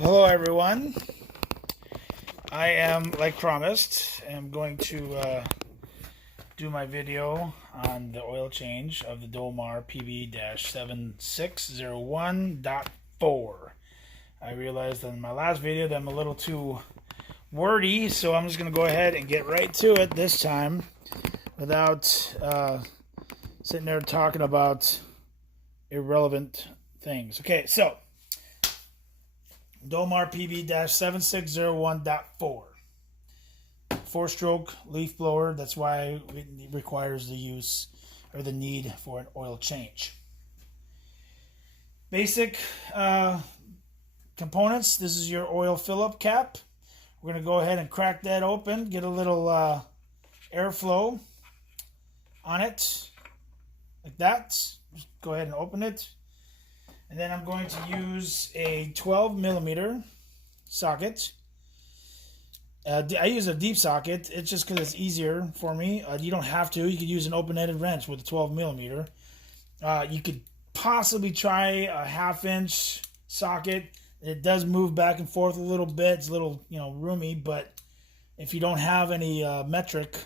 Hello everyone. I am, like promised, am going to do my video on the oil change of the Dolmar PB-7601.4. I realized in my last video that I'm a little too wordy, so I'm just going to go ahead and get right to it this time without sitting there talking about irrelevant things. Okay, so Dolmar PB-7601.4. 4-stroke leaf blower. That's why it requires the use or the need for an oil change. Basic components. This is your oil fill-up cap. We're going to go ahead and crack that open, get a little airflow on it, like that. Just go ahead and open it. And then I'm going to use a 12 millimeter socket. I use a deep socket. It's just because it's easier for me. You don't have to. You could use an open-ended wrench with a 12 millimeter. You could possibly try a 1/2 inch socket. It does move back and forth a little bit. It's a little, roomy, but if you don't have any metric,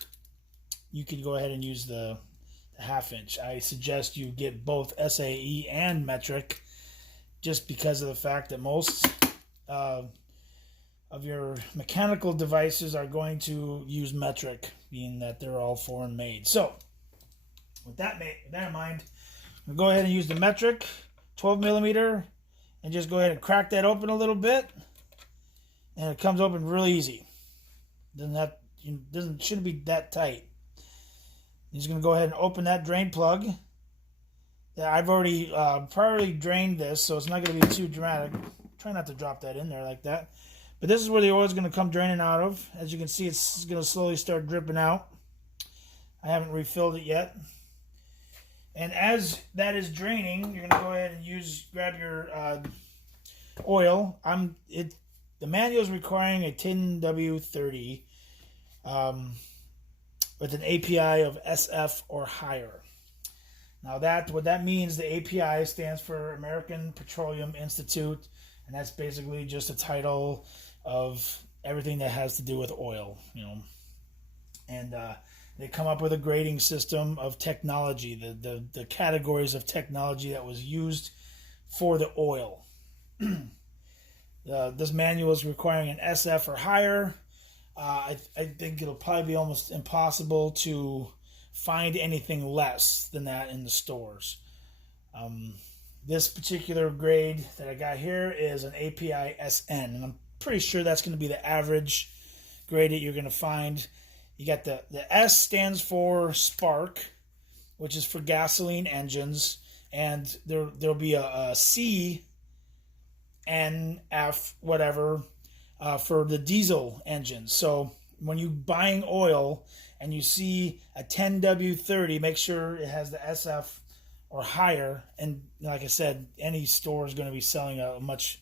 you could go ahead and use the 1/2 inch. I suggest you get both SAE and metric, just because of the fact that most of your mechanical devices are going to use metric, being that they're all foreign made. So, with that in mind, I'm going to go ahead and use the metric 12 millimeter and just go ahead and crack that open a little bit, and it comes open real easy. Shouldn't be that tight. I'm just going to go ahead and open that drain plug. Yeah, I've already priorly drained this, so it's not going to be too dramatic. Try not to drop that in there like that. But this is where the oil is going to come draining out of. As you can see, it's going to slowly start dripping out. I haven't refilled it yet. And as that is draining, you're going to go ahead and grab your oil. The manual is requiring a 10W30 with an API of SF or higher. Now what that means, the API stands for American Petroleum Institute, and that's basically just a title of everything that has to do with oil, And they come up with a grading system of technology, the categories of technology that was used for the oil. This manual is requiring an SF or higher. I think it'll probably be almost impossible to find anything less than that in the stores. This particular grade that I got here is an API SN, and I'm pretty sure that's going to be the average grade that you're going to find. You got the S stands for spark, which is for gasoline engines, and there'll be a C, N, F, whatever, for the diesel engines. So when you're buying oil and you see a 10W30, make sure it has the SF or higher. And like I said, any store is going to be selling a much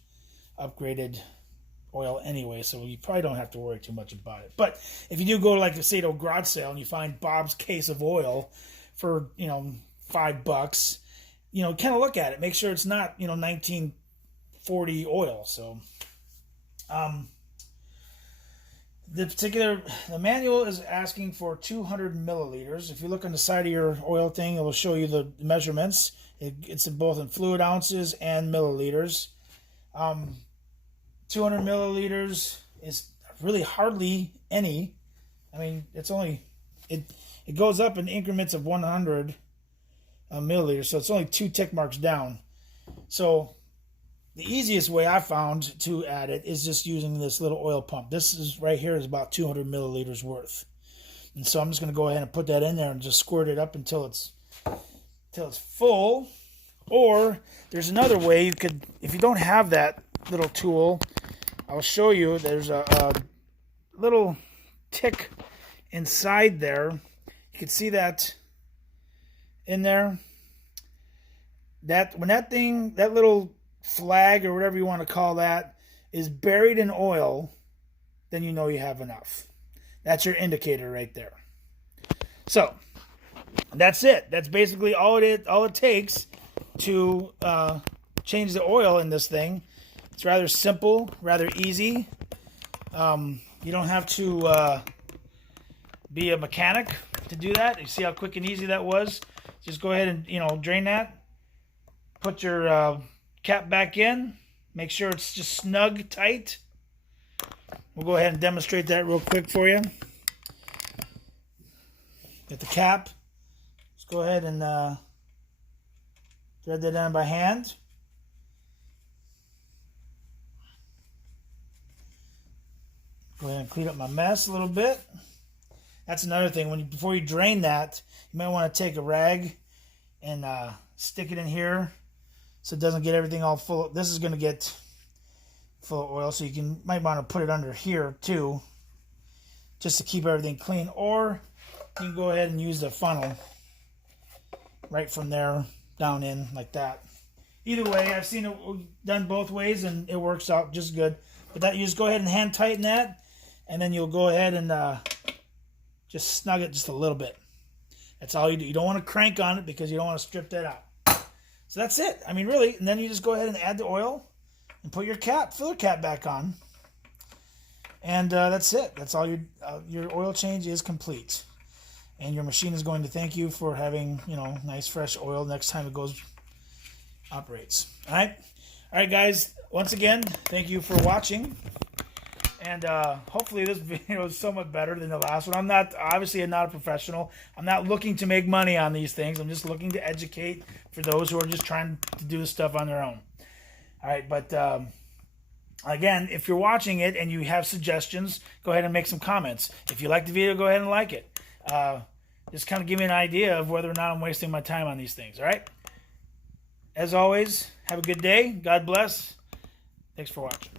upgraded oil anyway, so you probably don't have to worry too much about it. But if you do go to, like, say, to a garage sale and you find Bob's case of oil for $5, kind of look at it, make sure it's not 1940 oil. So the manual is asking for 200 milliliters. If you look on the side of your oil thing, it will show you the measurements. It's both in fluid ounces and milliliters. 200 milliliters is really hardly any. I mean, it goes up in increments of 100 milliliters, so it's only 2 tick marks down. So the easiest way I found to add it is just using this little oil pump. This is right here is about 200 milliliters worth. And so I'm just going to go ahead and put that in there and just squirt it up until it's full. Or there's another way you could, if you don't have that little tool, I'll show you. There's a little tick inside there. You can see that in there. That little flag or whatever you want to call that is buried in oil, then you know you have enough. That's your indicator right there. So that's it. That's basically all it takes to change the oil in this thing. It's rather simple, rather easy. You don't have to be a mechanic to do that. You see how quick and easy that was? Just go ahead and, drain that. Put your cap back in. Make sure it's just snug, tight. We'll go ahead and demonstrate that real quick for you. Get the cap. Let's go ahead and thread that down by hand. Go ahead and clean up my mess a little bit. That's another thing. Before you drain that, you might want to take a rag and stick it in here so it doesn't get everything all full. This is going to get full of oil, so you might want to put it under here too, just to keep everything clean. Or you can go ahead and use the funnel right from there down in like that. Either way, I've seen it done both ways and it works out just good. But that, you just go ahead and hand tighten that, and then you'll go ahead and just snug it just a little bit. That's all you do. You don't want to crank on it because you don't want to strip that out. So that's it. I mean, really. And then you just go ahead and add the oil and put your filler cap back on. And that's it. That's all your oil change is complete. And your machine is going to thank you for having, nice fresh oil next time it operates. All right, guys. Once again, thank you for watching. And hopefully this video is somewhat better than the last one. I'm not a professional. I'm not looking to make money on these things. I'm just looking to educate for those who are just trying to do this stuff on their own. All right, but again, if you're watching it and you have suggestions, go ahead and make some comments. If you like the video, go ahead and like it. Just kind of give me an idea of whether or not I'm wasting my time on these things, all right? As always, have a good day. God bless. Thanks for watching.